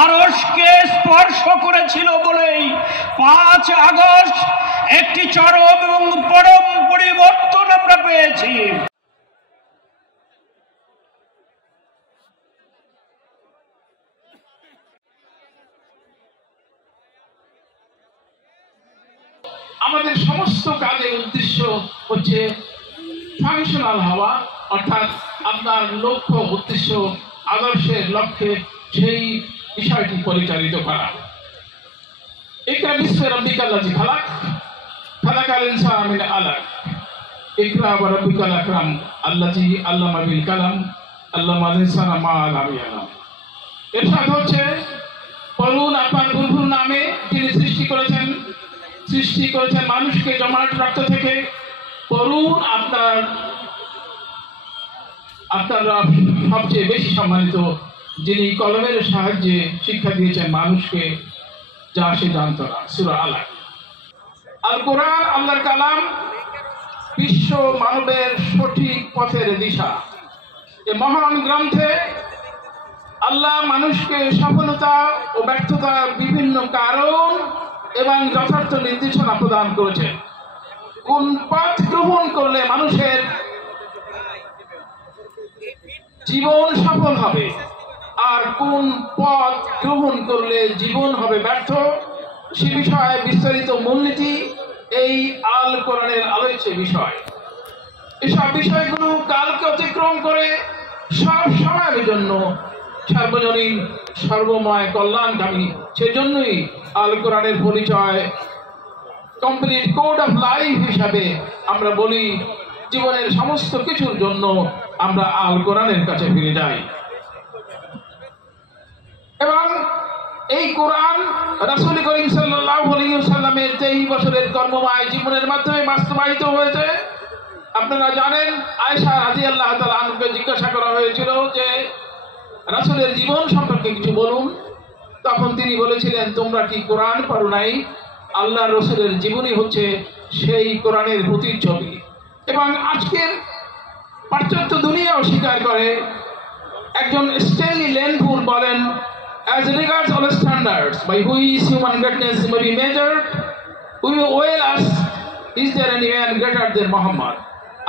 আরশকে স্পর্শ করেছিল বলেই 5 আগস্ট একটি চরম এবং পরম পরিবর্তন আমরা পেয়েছি। আমাদের সমস্ত কাজের উদ্দেশ্য হচ্ছে ফাংশনাল হওয়া, অর্থাৎ আপনার লক্ষ্য, উদ্দেশ্য, আদর্শের লক্ষ্যে সেই বিষয়টি পরিচালিত করা। ইকরা বিসমি রাব্বিকাল্লাযী খালাক, খালাকাল ইনসানা মিন আলাক, ইকরা ওয়া রাব্বুকাল আকরাম আল্লাযী আল্লামা বিল কালাম, আল্লামাল ইনসানা মা লাম ইয়ালাম। এরশাদ হচ্ছে, পড়ুন আপনার বুলবুল নামে, যিনি সৃষ্টি করেছেন মানুষকে জমাট রক্ত থেকে। পড়ুন আপনার সবচেয়ে বেশি সম্মানিত, যিনি কলমের সাহায্যে শিক্ষা দিয়েছেন মানুষকে, যা সে জানত না। সূরা আলাক। আল কোরআন আল্লাহর কালাম, বিশ্ব মানবের সঠিক পথের দিশা। এই মহান গ্রন্থে আল্লাহ মানুষকে সফলতা ও ব্যর্থতার বিভিন্ন কারণ এবং যথার্থ নির্দেশনা প্রদান করেছেন। কোন পথ গ্রহণ করলে মানুষের জীবন সফল হবে আর কোন পথ গ্রহণ করলে জীবন হবে ব্যর্থ, সে বিষয়ে বিস্তারিত মূলনীতি এই আল কোরআনের আলোচ্য বিষয়। এসব বিষয়গুলো কালকে অতিক্রম করে সব সময়ের জন্য সার্বজনীন, সর্বময়, কল্যাণকামী। সেজন্যই আল কোরআনের পরিচয় কমপ্লিট কোড অফ লাইফ হিসাবে আমরা বলি। জীবনের সমস্ত কিছুর জন্য আমরা আল কোরআনের কাছে ফিরে যাই এবং এই কোরআন রাসূল করিম সাল্লাল্লাহু আলাইহি ওয়াসাল্লামের 23 বছরের কর্মময় জীবনের মাধ্যমে বাস্তবায়িত হয়েছে। আপনারা জানেন, আয়েশা রাদিয়াল্লাহু তাআলা আনহাকে জিজ্ঞাসা করা হয়েছিল যে রাসূলের জীবন সম্পর্কে কিছু বলুন। তখন তিনি বলেছিলেন, তোমরা কি কোরআন পড়ো নাই? আল্লাহর রাসূলের জীবনী হচ্ছে সেই কোরআনের প্রতিচ্ছবি। এবং আজকের পাশ্চাত্য দুনিয়াও স্বীকার করে। একজন স্ট্যানলি লেনপুর বলেন, as regards all standards by which human greatness may be measured, we will ask, is there any man greater than Muhammad?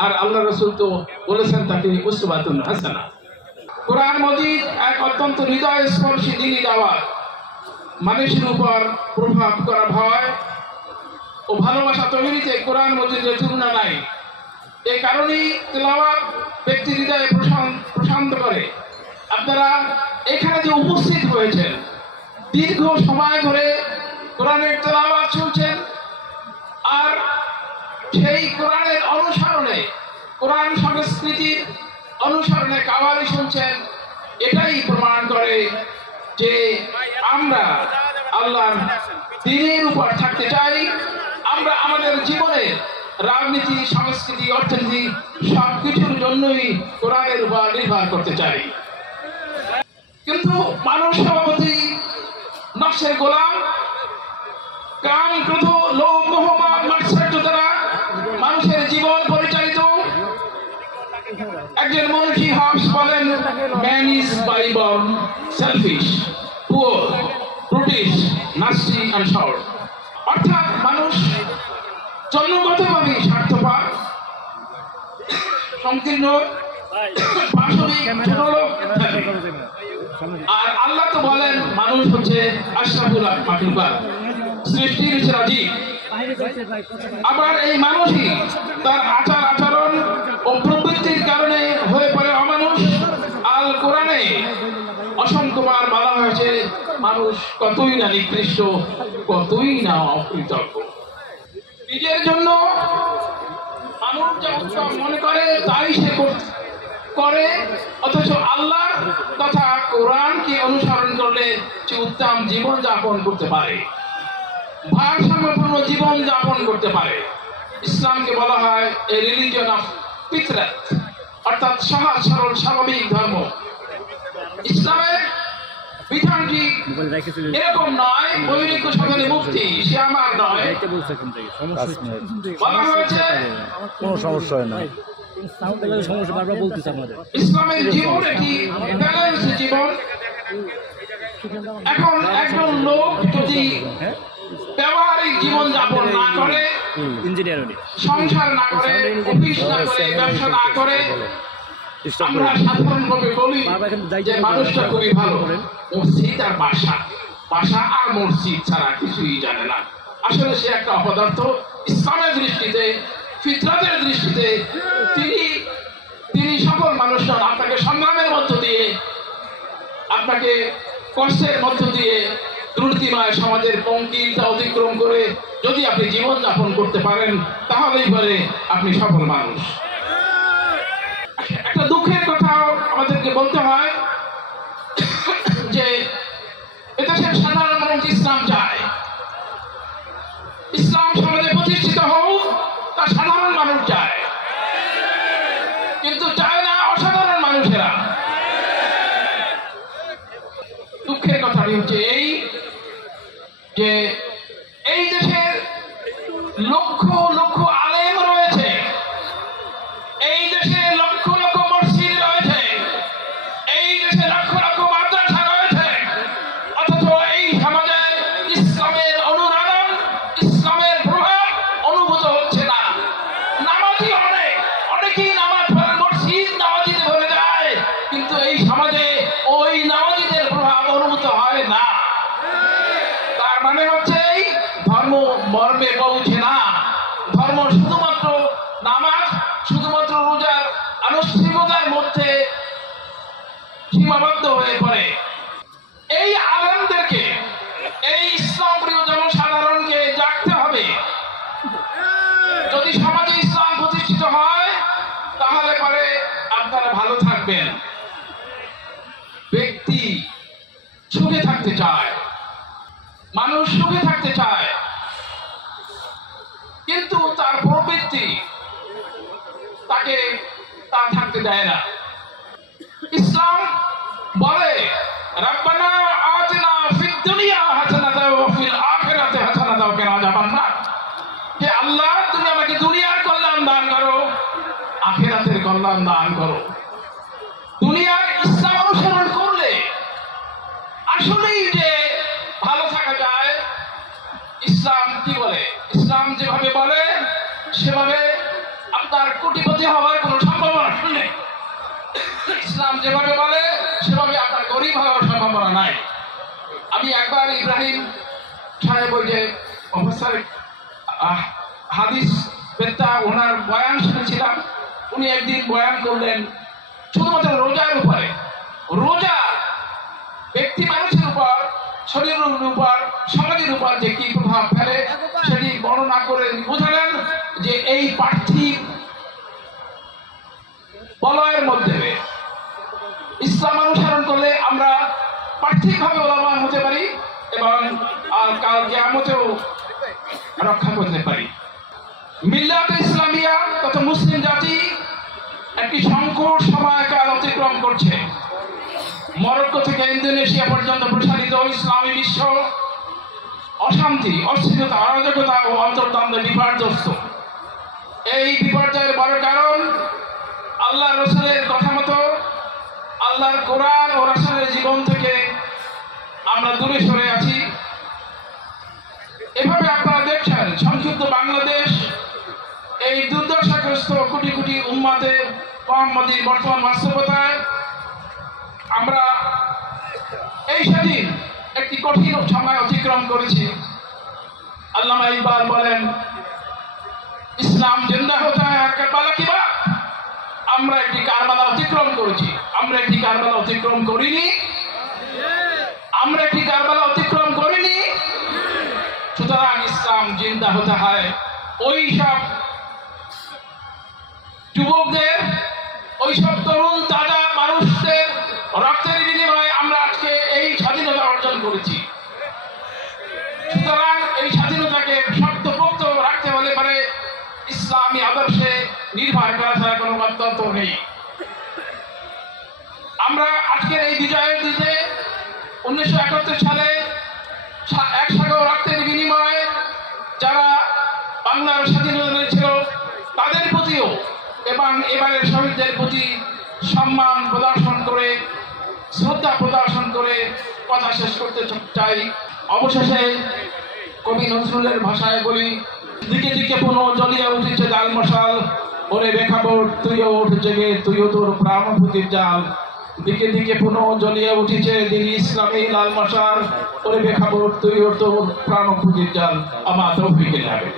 আর আল্লাহ রাসূল তো বলেছেন তাকে উসওয়াতুন হাসানা। কোরআন মজিদ এক অত্যন্ত হৃদয়স্পর্শী দ্বীনি দাওয়াত। মানুষের উপর প্রভাব করা ভয় ও ভালোবাসা তৈরিতে কোরআন মজিদের তুলনা নাই। এই কারণেই তেলাওয়াত ব্যক্তি হৃদয়ে প্রশান্ত করে। আপনারা এখানে যে উপস্থিত হয়েছেন, দীর্ঘ সময় ধরে কোরআনের তেলাওয়াত শুনছেন আর সেই কোরআনের অনুসরণে, কোরআন সংস্কৃতির অনুসরণে কাওয়ালি শুনছেন। এটাই প্রমাণ করে যে আমরা আল্লাহর দ্বীনের উপর থাকতে চাই। আমরা আমাদের জীবনে রাজনীতি, সংস্কৃতি, অর্থনীতি সবকিছুর জন্যই কোরআনের উপর নির্ভর করতে চাই। কিন্তু মানুষ স্বভাবতই নকশের গোলাম। কাম, ক্রোধ, লোভ, মোহ, মাৎসর্য দ্বারা মানুষের জীবন পরিচালিত। একজন মনীষী হবস বলেন, man is by born selfish, poor, brutish, nasty and short. অর্থাৎ মানুষ জন্মগতভাবে স্বার্থপর, সংকীর্ণ, পাশবিক, ছোটলোক। আর আল্লাহ তো বলেন মানুষ হচ্ছে আশরাফুল মাখলুকাত, সৃষ্টির সেরা জীব। আবার এই মানুষই তার আচার আচরণ ও প্রবৃত্তির কারণে হয়ে পড়ে অমানুষ। আল কোরআনে অসংখ্যবার বলা হয়েছে মানুষ কতই না নিকৃষ্ট, কতই না অকৃতজ্ঞ। নিজের জন্য মানুষ যা উত্তম মনে করে তাই সে করে, অথচ আল্লাহর তথা কোরআনকে অনুসরণ করলে সে উত্তম জীবন যাপন করতে পারে, ভারসাম্যপূর্ণ জীবন যাপন করতে পারে। ইসলামকে বলা হয় এ রিলিজিয়ন অফ ফিতরাত, অর্থাৎ সহজ সরল স্বাভাবিক ধর্ম। ইসলামের বিধানটি এরকম নয় বৈরিক সাধনে মুক্তি, সে আমার নয়। বলা হয়েছে কোনো সমস্যা হয় না। ইসলামের জীবন একটি ব্যালেন্স জীবন। এখন একজন লোক যদি ব্যবহারিক জীবন যাপন না করে, সংসার না করে, অফিস না করে, ব্যবসা না করে, আমরা সাধারণভাবে বলি যে মানুষটা খুবই ভালো, মসজিদ আর বাসা আর মসজিদ ছাড়া কিছুই জানে না। আসলে সে একটা অপদার্থ। ইসলামের দৃষ্টিতে, ফিতরাতের দৃষ্টিতে তিনি সকল মানুষজন আপনাকে সংগ্রামের মধ্য দিয়ে, আপনাকে কষ্টের মধ্য দিয়ে দুর্নীতিময় সমাজের পঙ্কিলতা অতিক্রম করে যদি আপনি জীবন যাপন করতে পারেন, তাহলেই পরে আপনি সফল মানুষ। একটা দুঃখের কথাও আমাদেরকে বলতে হয় যে এদেশের সাধারণ মানুষ ইসলাম চায়, ইসলাম সমাজে প্রতিষ্ঠিত হোক, তা সাধারণ মানুষ চায়, কিন্তু চায় না অসাধারণ মানুষেরা। দুঃখের কথাটি হচ্ছে এই যে এই দেশের লক্ষ লক্ষ আলেম রয়েছে, এই দেশে লক্ষ লক্ষ মসজিদ রয়েছে, এই দেশে লক্ষ লক্ষ মাদ্রাসা রয়েছে, অথচ এই সমাজে ইসলামের অনুরণন, ইসলামের প্রভাব অনুভূত হচ্ছে না। নামাজি অনেকেই নামাজ পড়ে, মসজিদ নামাজিতে ভরে যায়, কিন্তু এই সমাজে ওই নামাজিদের প্রভাব অনুভূত হয় না। তার মানে হচ্ছে ধর্ম মর্মে পৌঁছে না। ধর্ম শুধুমাত্র নামাজ, শুধুমাত্র রোজার আনুষ্ঠানিকতার মধ্যে সীমাবদ্ধ হয়ে পড়ে। এই আলেমদেরকে, এই ইসলাম প্রিয় জনসাধারণকে জাগতে হবে। যদি সমাজে ইসলাম প্রতিষ্ঠিত হয়, তাহলে পরে আপনারা ভালো থাকবেন। ব্যক্তি সুখে থাকতে চায়, মানুষ সুখে থাকতে চায়, কিন্তু তার প্রবৃত্তি তাকে তা থাকতে দেয় না। ইসলাম বলে রব্বানা আতিনা ফিদ দুনিয়া হাসানাতাও ওয়া ফিল আখিরাতি হাসানাতাও ওয়া কিনা আযাবান্নার। হে আল্লাহ, তুমি আমাকে দুনিয়ার কল্যাণ দান করো, আখিরাতের কল্যাণ দান করো। দুনিয়ার ইসলাম অনুসরণ করলে আসলেই যে ভালো থাকা যায়। ইসলাম কি বলে? ইসলাম যেভাবে বলে সেভাবে আপনার কোটিপতি হওয়ার কোনো সম্ভাবনা নেই। ইসলাম যেভাবে বলে সেভাবে আপনার গরিব হওয়ার সম্ভাবনা নাই। আমি একবার ইব্রাহিম সাহেব, ওই যে প্রফেসর হাদিস বেত্তা, ওনার বয়ান শুনেছিলাম। উনি একদিন বয়ান করলেন শুধুমাত্র রোজার উপরে। রোজা ব্যক্তি মানুষের উপর, শরীরের উপর, সমাজের উপর যে কি প্রভাব ফেলে সেটি বর্ণনা করে বোঝালেন যে এই পার্থিব বলয়ের মধ্যে ইসলাম অনুসরণ করলে আমরা পার্থিবভাবে বলবান হতে পারি এবং কাল কিয়ামতেও রক্ষা করতে পারি। মিল্লাত ইসলামিয়া তথা মুসলিম জাতি একটি সংকট সময়কাল অতিক্রম করছে। মরক্কো থেকে ইন্দোনেশিয়া পর্যন্ত প্রসারিত ইসলামী বিশ্ব অশান্তি, অস্থিরতা, অরাজকতা ও অন্তর্দ্বন্দ্বে বিপর্যস্ত। এই বিপর্যয়ের বড় কারণ আল্লাহ রসুলের কথা মতো আল্লাহর কোরআন ও রাসূলের জীবন থেকে আমরা দূরে সরে আছি। এভাবে আপনারা দেখছেন সংক্ষিপ্ত বাংলাদেশ এই দুর্দশাগ্রস্ত কোটি কোটি উম্মাতের মুহাম্মাদীর বর্তমান বাস্তবতায় আমরা এই সেদিন একটি কঠিন সময় অতিক্রম করেছি। আল্লামা ইকবাল বলেন, ইসলাম জিন্দা হতা হ্যায় আর কারবালা কি বাত। আমরা একটি কারবালা অতিক্রম করেছি। আমরা একটি কারবালা অতিক্রম করিনি, আমরা একটি কারবালা অতিক্রম করিনি। সুতরাং ইসলাম জিন্দা হতে হয়। ওই সব যুবকদের, ওই সব তরুণ তাজা মানুষদের রক্তের বিনিময়ে আমরা আজকে এই স্বাধীনতা অর্জন করেছি। সুতরাং এই স্বাধীনতাকে শক্তপোক্ত রাখতে হলে পরে ইসলামী আদর্শে নির্ভর করা ছাড়া কোনো গত্যন্তর নেই। আমরা আজকের এই বিজয়ের দিনে 1971 সালে এক সাগর রক্তের বিনিময়ে যারা বাংলার স্বাধীনতা ছিল তাদের প্রতিও এবং এবারের শহীদদের প্রতি সম্মান প্রদর্শন করে, শ্রদ্ধা প্রদর্শন করে কথা শেষ করতে চাই। অবশেষে কবি নজরুলের ভাষায় বলি, দিকে দিকে পুনঃ জ্বলিয়ে উঠেছে জাল মশাল, ওরে বেখাবর তুইও উঠ জেগে, তুইও তোর প্রাণভূতির জাল। দিকে দিকে পুনঃ জ্বলিয়ে উঠেছে দিন ইসলামী লাল মশাল, ওরে বেখাবর তুইও তোর প্রাণভূতির জাল। আমার তৌফিকে যাবে।